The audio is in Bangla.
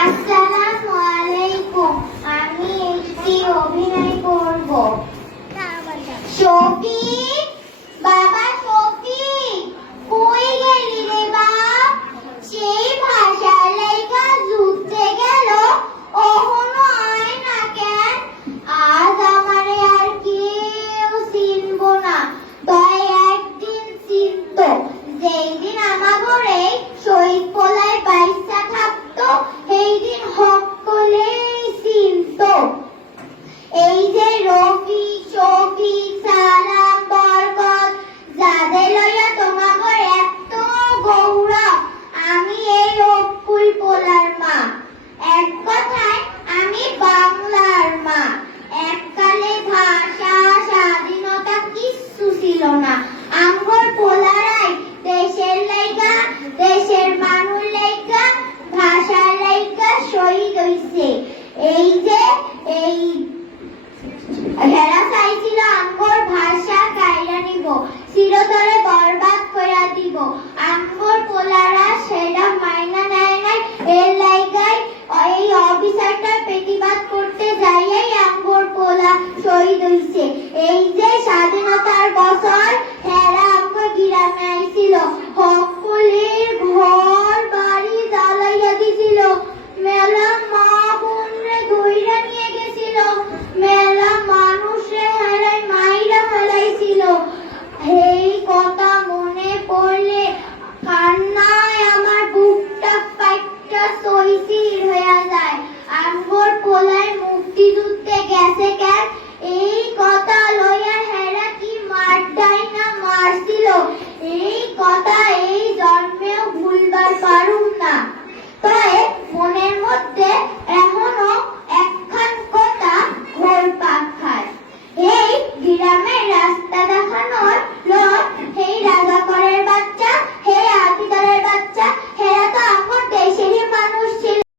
আসসালামু আলাইকুম। আমি একটি অভিনয় করব। শফিক, বাবা শফিক, কই গেলি রে বাপ? সেই ভাষার লাইগা যুদ্ধে গেল, ওহনো আয় না কেন? আজ আমারে আর কেউ চিনব না, তয় একদিন চিনত, যেই দিন আমাগরে শহীদ পোলায় বাইসা থাকতো, সেই দিন সকলেই চিনত। এই যে রফিক, শফিক, সালাম, বরকত, যাদের লইয়া তোমাগর এত গৌরব, আমি এই অকুল পোলার মা। এক কথায় আমি বাংলার মা। এককালে ভাষা স্বাধীনতা কিচ্ছু ছিল না, আমগর পোলারাই দেশের লাইগা, দেশের মানুষ লাইগা, ভাষার লাইগা শহীদ হইছে। এই যে এই হেরা চাইছিল আমগর ভাষা কাইরা নিব, চিরতরে বরবাদ কইরা দিব। আমগর পোলারা সেটা মাইনা নেয় নাই, এর লাইগাই এই অফিসারটার প্রতিবাদ করতে যাইয়াই আমগর পোলা শহীদ হইছে। এই যে স্বাধীনতার বছর